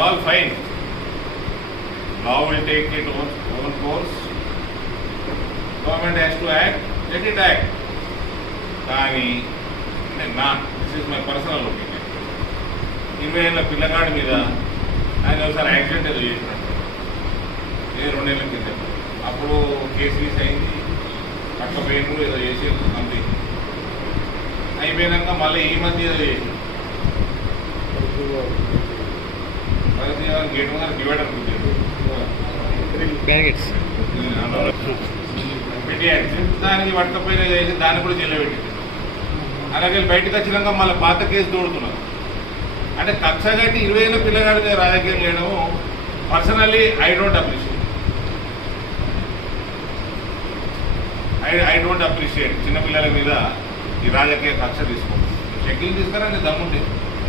all fine. Law will take its own course. Government has to act, let it act. కానీ this is my personal opinion. 20 ఏళ్ళ పిల్లగాడి మీద ఆయన ఒకసారి accident ఏదో చేసినట్టు, 2 ఏళ్ళ కింద. అప్పుడు కేసు అయింది, పట్టపోయినరు ఏదో చేసి అంతే. అయిపోయినాక మళ్ళీ ఈ మధ్య ఏదో చేసి గేట్ మీద డివైడర్ పెట్టి దానికి పట్టకపోయినా చేసి దాన్ని కూడా జైల్లో పెట్టింది. అలాగే బయటకు వచ్చినాక మళ్ళీ పాత కేసు దూడుతున్నారు. అంటే కక్ష కట్టి 20 ఏళ్ళ పిల్లగాడి మీద రాజకీయం చేయడము పర్సనల్లీ ఐ డోంట్ అప్రిషియేట్. చిన్నపిల్లల మీద ఈ రాజకీయ కక్ష తీసుకోండి. షెడ్యూల్ తీసుకురా దమ్ముంటే